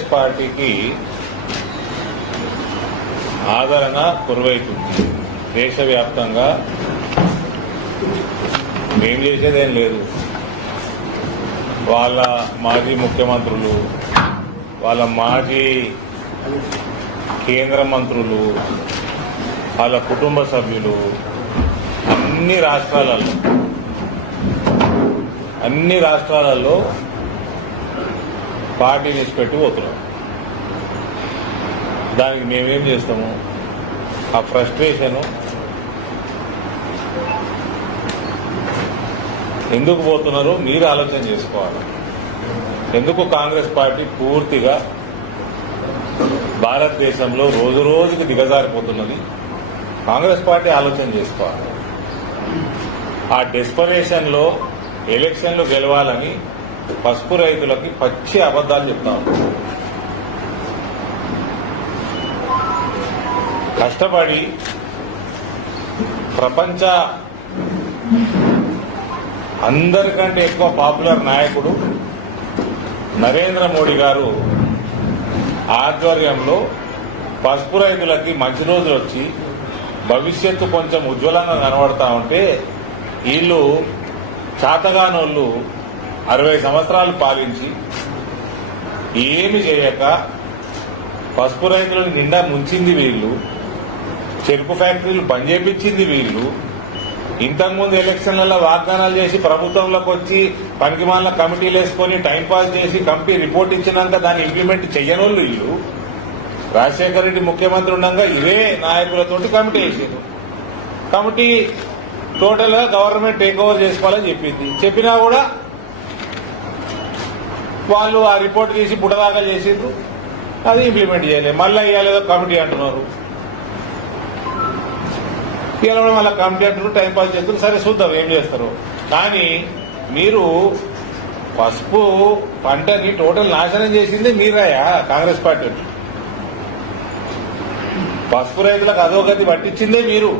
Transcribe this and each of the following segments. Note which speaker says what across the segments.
Speaker 1: కాంగ్రెస్ పార్టీకి ఆదరణ కురువైతుంది. దేశవ్యాప్తంగా మేం చేసేదేం లేదు. వాళ్ళ మాజీ ముఖ్యమంత్రులు వాళ్ళ మాజీ కేంద్ర మంత్రులు వాళ్ళ కుటుంబ సభ్యులు అన్ని రాష్ట్రాలలో అన్ని రాష్ట్రాలలో పార్టీ నిలిచిపెట్టి పోతున్నాం. దానికి మేమేం చేస్తాము? ఆ ఫ్రస్ట్రేషను ఎందుకు పోతున్నారో మీరు ఆలోచన చేసుకోవాలి. ఎందుకు కాంగ్రెస్ పార్టీ పూర్తిగా భారతదేశంలో రోజు రోజుకి దిగజారిపోతున్నది? కాంగ్రెస్ పార్టీ ఆలోచన చేసుకోవాలి. ఆ డెస్పరేషన్లో ఎలక్షన్లు గెలవాలని పసుపు రైతులకి పచ్చి అబద్దాలు చెప్తా కష్టపడి ప్రపంచ అందరికంటే ఎక్కువ పాపులర్ నాయకుడు నరేంద్ర మోడీ గారు ఆధ్వర్యంలో పసుపు రైతులకి మంచి రోజులు వచ్చి భవిష్యత్తు కొంచెం ఉజ్వలంగా కనబడతా ఉంటే వీళ్ళు చాతగానోళ్ళు అరవై సంవత్సరాలు పాలించి ఏమి చేయక పసుపు రైతులను నిండా ముంచింది వీళ్ళు చెరుకు ఫ్యాక్టరీలు బంద్ చేపించింది వీళ్ళు ఇంతకుముందు ఎలక్షన్లలో వాగ్దానాలు చేసి ప్రభుత్వంలోకి వచ్చి పనికిమాల కమిటీలు వేసుకొని టైంపాస్ చేసి కమిటీ రిపోర్ట్ ఇచ్చినాక దాన్ని ఇంప్లిమెంట్ చేయనోళ్ళు వీళ్ళు. రాజశేఖర రెడ్డి ముఖ్యమంత్రి ఉండగా ఇదే నాయకులతోటి కమిటీ వేసారు కమిటీ టోటల్గా గవర్నమెంట్ టేక్ ఓవర్ చేసుకోవాలని చెప్పింది. చెప్పినా కూడా వాళ్ళు ఆ రిపోర్ట్ తీసి బుడదాకా చేసిండ్రు. అది ఇంప్లిమెంట్ చేయలేదు మళ్ళీ ఇవ్వలేదో కమిటీ అంటున్నారు. ఇవాళ కూడా మళ్ళీ కమిటీ అంటున్నారు టైం పాస్ చేస్తున్నారు. సరే చూద్దాం ఏం చేస్తారు. కానీ మీరు పసుపు పంటని టోటల్ నాశనం చేసింది మీరాయా కాంగ్రెస్ పార్టీ పసుపు రైతులకు అధోగతి పట్టించిందే మీరు.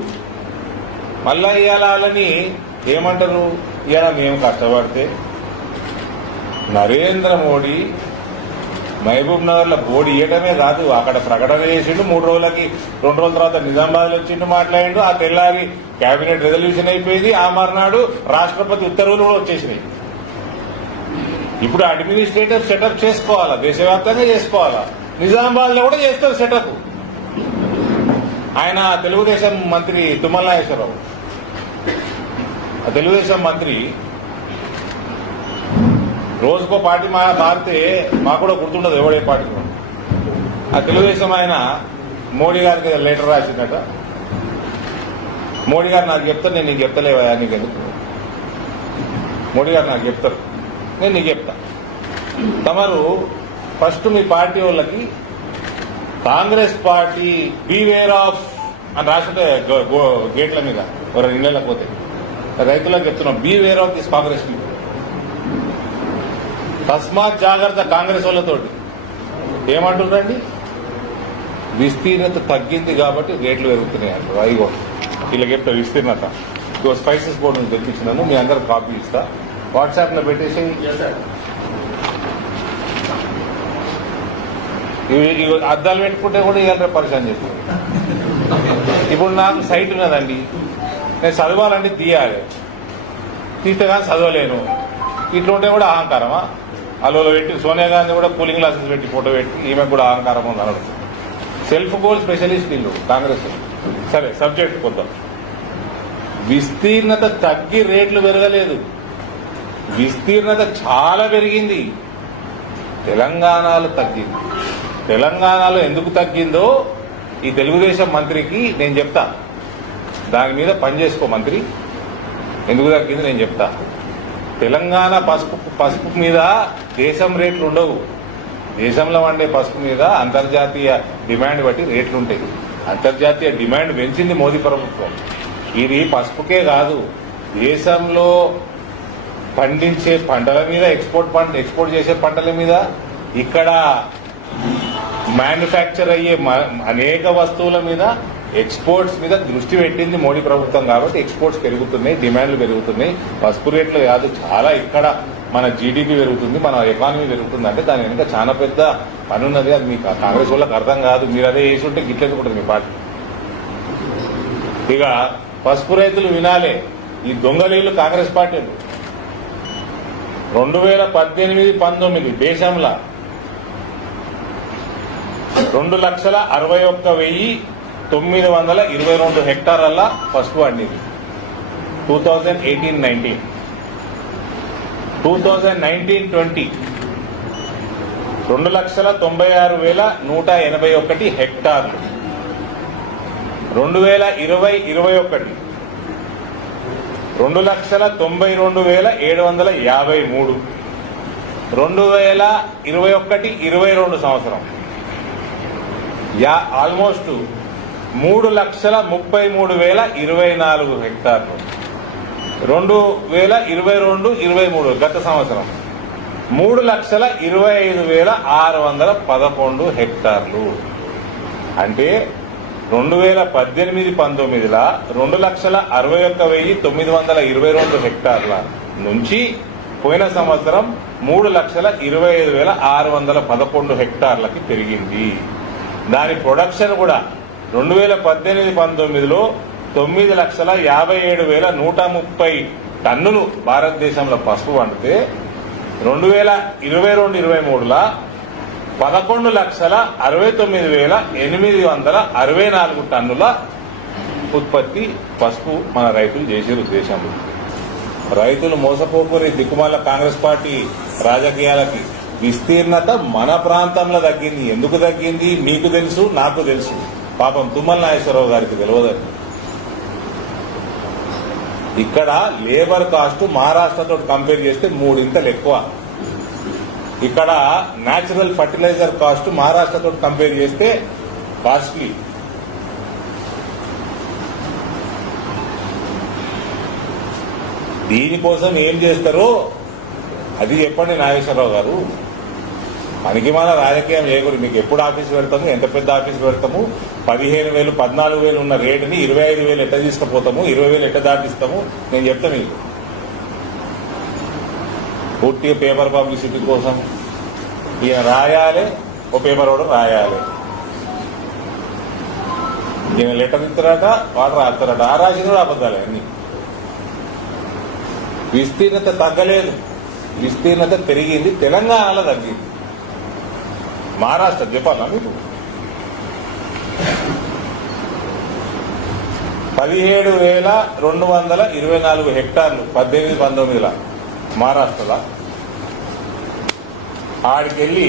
Speaker 1: మళ్ళా ఇవాళ వాళ్ళని ఏమంటారు? ఇవాళ మేము కష్టపడితే నరేంద్ర మోడీ మహబూబ్ నగర్లో బోడి బోర్డు ఇవ్వడమే కాదు అక్కడ ప్రకటన చేసిండు మూడు రోజులకి రెండు రోజుల తర్వాత నిజామాబాద్లో వచ్చిండు మాట్లాడిండు ఆ తెల్లారి కేబినెట్ రెజల్యూషన్ అయిపోయింది ఆ మర్నాడు రాష్ట్రపతి ఉత్తర్వులు కూడా వచ్చేసినాయి. ఇప్పుడు అడ్మినిస్ట్రేటివ్ సెటప్ చేసుకోవాలా? దేశవ్యాప్తంగా చేసుకోవాలా? నిజామాబాద్లో కూడా చేస్తారు సెటప్ ఆయన తెలుగుదేశం మంత్రి తుమ్మల నాగేశ్వరరావు. ఆ తెలుగుదేశం మంత్రి రోజుకో పార్టీ మా మారితే మాకు కూడా గుర్తుండదు ఎవడే పార్టీ. ఆ తెలుగుదేశం ఆయన మోడీ గారికి లెటర్ రాసిందట. మోడీ గారు నాకు చెప్తారు నేను నీకు చెప్తలేవా నీకు ఎందుకు? మోడీ గారు నాకు చెప్తారు నేను నీకు చెప్తా. తమరు ఫస్ట్ మీ పార్టీ వాళ్ళకి కాంగ్రెస్ పార్టీ బీవేర్ ఆఫ్ అని రాసింటే గేట్ల మీద ఒక రెండు నెలలకు పోతే. రైతులకు చెప్తున్నాం beware of this Congress people తస్మాత్ జాగ్రత్త కాంగ్రెస్ వాళ్ళతోటి. ఏమంటుందండి విస్తీర్ణత తగ్గింది కాబట్టి రేట్లు పెరుగుతున్నాయి అంటారు అయ్యో ఇలా చెప్తా విస్తీర్ణత? ఇగో స్పైసెస్ బోర్డు నుంచి తెప్పించినాను మీ అందరికి కాపీ ఇస్తా. వాట్సాప్లో పెట్టేసి ఇవి అద్దాలు పెట్టుకుంటే కూడా ఇవాళ పరిచయం చేస్తారు. ఇప్పుడు నాకు సైట్ ఉన్నదండి. నేను చదవాలంటే తీయాలి. తీస్తే కానీ చదవలేను. ఇట్లా ఉంటే కూడా అహంకారమా? అలోలో పెట్టి సోనియా గాంధీ కూడా కూలింగ్ గ్లాసెస్ పెట్టి ఫోటో పెట్టి ఈమె కూడా అహంకారం ఉంది అనడం సెల్ఫ్ గోల్ స్పెషలిస్ట్ ఇల్లు కాంగ్రెస్. సరే సబ్జెక్ట్ కొద్దాం విస్తీర్ణత తగ్గి రేట్లు పెరగలేదు. విస్తీర్ణత చాలా పెరిగింది. తెలంగాణలో తగ్గింది. తెలంగాణలో ఎందుకు తగ్గిందో ఈ తెలుగుదేశం మంత్రికి నేను చెప్తా. దాని మీద పనిచేసుకో మంత్రి. ఎందుకు తగ్గింది నేను చెప్తా. తెలంగాణ పసుపు పసుపు మీద దేశం రేట్లు ఉండవు. దేశంలో వండే పసుపు మీద అంతర్జాతీయ డిమాండ్ బట్టి రేట్లు ఉంటాయి. అంతర్జాతీయ డిమాండ్ పెంచింది మోదీ ప్రభుత్వం. ఇది పసుపుకే కాదు. దేశంలో పండించే పంటల మీద ఎక్స్పోర్ట్ పంట ఎక్స్పోర్ట్ చేసే పంటల మీద ఇక్కడ మ్యానుఫ్యాక్చర్ అయ్యే మ- అనేక వస్తువుల మీద ఎక్స్పోర్ట్స్ మీద దృష్టి పెట్టింది మోడీ ప్రభుత్వం కాబట్టి ఎక్స్పోర్ట్స్ పెరుగుతున్నాయి డిమాండ్లు పెరుగుతున్నాయి. పసుపు రేట్లు కాదు చాలా ఇక్కడ మన జీడిపి పెరుగుతుంది మన ఎకానమీ పెరుగుతుంది అంటే దాని వెనుక చాలా పెద్ద పని ఉన్నది. అది మీకు కాంగ్రెస్ వాళ్ళకి అర్థం కాదు. మీరు అదే వేసుంటే గిట్లేదు గిట్లెందుకుంటుంది మీ పార్టీ? ఇక పసుపు రైతులు వినాలే. ఈ దొంగలీలు కాంగ్రెస్ పార్టీ రెండు వేల పద్దెనిమిది పంతొమ్మిది దేశంలో రెండు లక్షల అరవై ఒక్క వెయ్యి తొమ్మిది వందల ఇరవై రెండు హెక్టార్ల పసుపు పండింది. Two thousand eighteen nineteen. Two thousand nineteen twenty రెండు లక్షల తొంభై ఆరు వేల నూట ఎనభై ఒకటి హెక్టార్లు రెండు వేల ఇరవై ఇరవై ఒకటి రెండు లక్షల తొంభై రెండు వేల ఏడు వందల యాభై మూడు రెండు వేల ఇరవై ఒకటి ఇరవై రెండు సంవత్సరం. యా ఆల్మోస్ట్ మూడు లక్షల ముప్పై మూడు వేల ఇరవై నాలుగు హెక్టార్లు. రెండు వేల ఇరవై రెండు ఇరవై మూడు గత సంవత్సరం. మూడు లక్షల ఇరవై ఐదు వేల ఆరు వందల పదకొండు హెక్టార్లు. అంటే రెండు వేల పద్దెనిమిది పంతొమ్మిదిలా రెండు లక్షల అరవై ఒక్క వెయ్యి తొమ్మిది వందల ఇరవై రెండు హెక్టార్ల నుంచి పోయిన సంవత్సరం మూడు లక్షల ఇరవై ఐదు వేల ఆరు వందల పదకొండు హెక్టార్లకి పెరిగింది. దాని ప్రొడక్షన్ కూడా రెండు వేల పద్దెనిమిది పంతొమ్మిదిలో తొమ్మిది లక్షల యాభై ఏడు వేల నూట ముప్పై టన్నులు భారతదేశంలో పసుపు పండితే రెండు వేల ఇరవై రెండు ఇరవై మూడుల పదకొండు లక్షల అరవై తొమ్మిది వేల ఎనిమిది వందల అరవై నాలుగు టన్నుల ఉత్పత్తి పసుపు మన రైతులు చేసారు దేశంలో. రైతులు మోసపోకుని దిక్కుమాల కాంగ్రెస్ పార్టీ రాజకీయాలకి విస్తీర్ణత మన ప్రాంతంలో తగ్గింది. ఎందుకు తగ్గింది? మీకు తెలుసు నాకు తెలుసు. పాపం తుమ్మల నాగేశ్వరరావు గారికి తెలియదండి ఇక్కడ లేబర్ కాస్ట్ మహారాష్ట్రతో కంపేర్ చేస్తే మూడింతలు ఎక్కువ. ఇక్కడ న్యాచురల్ ఫర్టిలైజర్ కాస్ట్ మహారాష్ట్రతో కంపేర్ చేస్తే కాస్ట్లీ. దీనికోసం ఏం చేస్తారో? అది చెప్పండి నాగేశ్వరరావు గారు. మనకి మన రాజకీయం చేయకూడదు. మీకు ఎప్పుడు ఆఫీస్ పెడతాము? ఎంత పెద్ద ఆఫీస్ పెడతాము? పదిహేను వేలు పద్నాలుగు వేలు ఉన్న రేటుని ఇరవై ఐదు వేలు ఎట్ట తీసుకుపోతాము? ఇరవై వేలు ఎట్ట దాటిస్తాము? నేను చెప్తా మీకు. పూర్తిగా పేపర్ పబ్లిసిటీ కోసం ఈయన రాయాలి ఓ పేపర్ కూడా రాయాలి. ఈయన లెటర్ ఇస్తారట వాడు రాస్తారట ఆ రాసిన కూడా అబద్ధాలే అన్ని. విస్తీర్ణత తగ్గలేదు. విస్తీర్ణత పెరిగింది. తెలంగాణలో తగ్గింది. మహారాష్ట్ర చెప్పాలా మీకు పదిహేడు వేల రెండు వందల ఇరవై నాలుగు హెక్టార్లు పద్దెనిమిది పంతొమ్మిదిల మహారాష్ట్రలో ఆడికెళ్ళి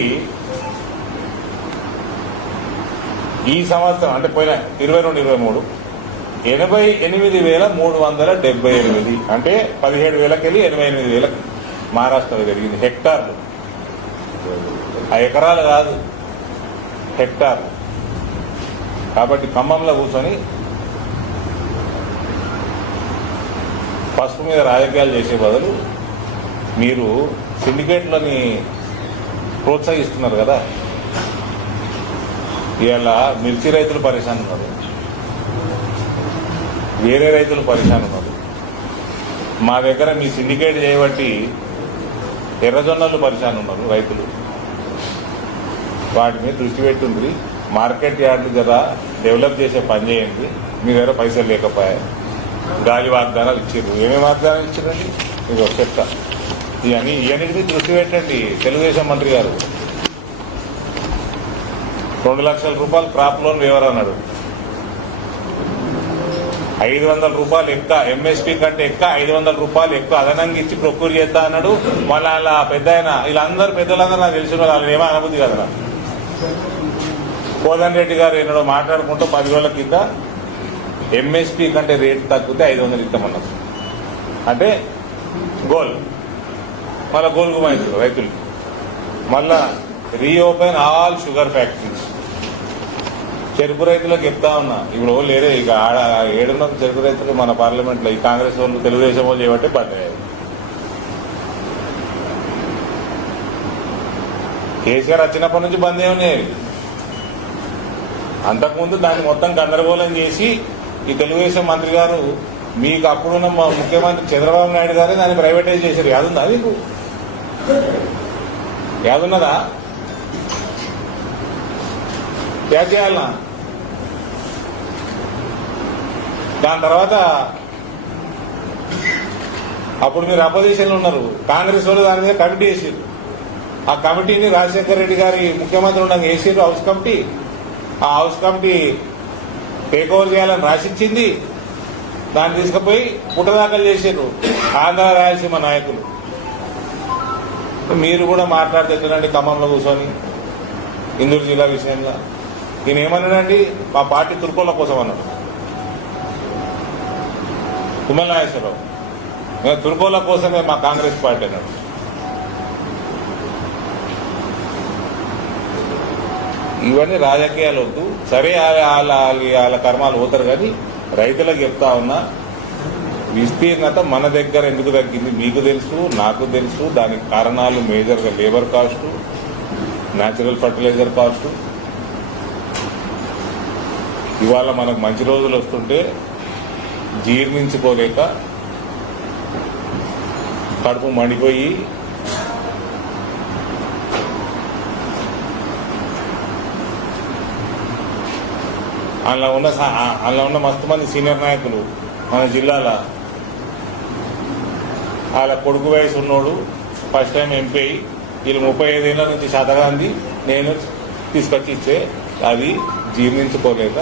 Speaker 1: ఈ సంవత్సరం అంటే పోయిన ఇరవై రెండు ఇరవై మూడు ఎనభై ఎనిమిది వేల మూడు వందల డెబ్బై ఎనిమిది అంటే పదిహేడు వేలకెళ్ళి ఎనభై ఎనిమిది వేలకు మహారాష్ట్రలో జరిగింది హెక్టార్లు. ఆ ఎకరాలు కాదు హెక్టార్. కాబట్టి ఖమ్మంలో కూర్చొని పసుపు మీద రాజకీయాలు చేసే బదులు మీరు సిండికేట్లని ప్రోత్సహిస్తున్నారు కదా. ఇవాళ మిర్చి రైతులు పరిశాన్ ఉన్నారు వేరే రైతులు పరిశాన్ ఉన్నారు మా దగ్గర మీ సిండికేట్ చేయబట్టి ఎర్రజొన్నలు పరిశాన్ ఉన్నారు రైతులు. వాటి మీద దృష్టి పెట్టుంది మార్కెట్ యార్డ్లు కదా డెవలప్ చేసే పని చేయండి. మీ దగ్గర పైసలు లేకపోయాయి. గాలి వాగ్దానాలు ఇచ్చారు ఏమేమి వాగ్దానాలు ఇచ్చారండి మీకు ఒక చెప్తా. ఇవన్నీ దృష్టి పెట్టండి తెలుగుదేశం మంత్రి గారు. రెండు లక్షల రూపాయలు క్రాప్ లోన్ వేవర్ అన్నాడు ఐదు వందల రూపాయలు ఎక్కువ ఎంఎస్పీ కంటే ఎక్కువ ఐదు వందల రూపాయలు ఎక్కువ అదనంగా ఇచ్చి ప్రొక్యూర్ చేస్తా అన్నాడు. మళ్ళీ అలా పెద్ద ఆయన వీళ్ళందరూ పెద్దలందరూ నాకు తెలిసిన వాళ్ళు ఏమో అనుభూతి కదా కోదండ్ రెడ్డి గారు ఎన్నడో మాట్లాడుకుంటూ పదివేల కింద ఎంఎస్పీ కంటే రేట్ తగ్గితే ఐదు వందలు ఇస్తామన్నారు. అంటే గోల్. మళ్ళా గోల్ గుమాయించారు రైతులు. మళ్ళా రీఓపెన్ ఆల్ షుగర్ ఫ్యాక్టరీస్. చెరుకు రైతులకు చెప్తా ఉన్నా. ఇప్పుడు ఓ లేరే ఇక ఆడ ఏడున్న చెరుకు రైతులు మన పార్లమెంట్లో ఈ కాంగ్రెస్ వాళ్ళు తెలుగుదేశం వాళ్ళు చేయబట్టి బంద్ అయ్యారు కేసీఆర్ వచ్చినప్పటి నుంచి బంద్ అయి ఉన్నాయి అంతకుముందు దాన్ని మొత్తం గందరగోళం చేసి ఈ తెలుగుదేశం మంత్రి గారు మీకు అప్పుడున్న మా ముఖ్యమంత్రి చంద్రబాబు నాయుడు గారే దాన్ని ప్రైవేటైజ్ చేశారు. యాదుందా మీకు? యాదున్నదా? क्या చేయాలనా? దాని తర్వాత అప్పుడు మీరు అపోజిషన్లో ఉన్నారు. కాంగ్రెస్ వాళ్ళు దాని మీద కమిటీ చేసారు ఆ కమిటీని రాజశేఖర రెడ్డి గారి ముఖ్యమంత్రి ఉండగా వేసారు హౌస్ కమిటీ. ఆ హౌస్ కమిటీ టేక్ ఓవర్ చేయాలని రాసిచ్చింది. దాన్ని తీసుకుపోయి పుట్టదాఖలు చేశారు ఆంధ్ర రాయలసీమ నాయకులు. మీరు కూడా మాట్లాడుతున్నారండి ఖమ్మంలో కూర్చొని? ఇందూరు జిల్లా విషయంలో. ఈయన ఏమన్నాడండి? మా పార్టీ తుర్కోళ్ళ కోసం అన్నాడు. తుమ్మల నాగేశ్వరరావు. మేము తుర్కోళ్ళ కోసమే మా కాంగ్రెస్ పార్టీ అన్నాడు. ఇవన్నీ రాజకీయాలు వద్దు. సరే వాళ్ళ వాళ్ళ వాళ్ళ కర్మాలు పోతారు కానీ రైతులకు చెప్తా ఉన్నా విస్తీర్ణత మన దగ్గర ఎందుకు తగ్గింది? మీకు తెలుసు నాకు తెలుసు. దానికి కారణాలు మేజర్గా labour cost natural fertiliser cost. ఇవాళ మనకు మంచి రోజులు వస్తుంటే జీర్ణించుకోలేక కడుపు మండిపోయి అందులో ఉన్న అందులో ఉన్న మస్తు మంది సీనియర్ నాయకులు మన జిల్లాల వాళ్ళ కొడుకు వయసు ఉన్నోడు ఫస్ట్ టైం ఎంపీ వీళ్ళు ముప్పై ఐదేళ్ళ నుంచి శాతగాంధీ నేను తీసుకొచ్చి ఇచ్చే అది జీర్ణించుకోలేక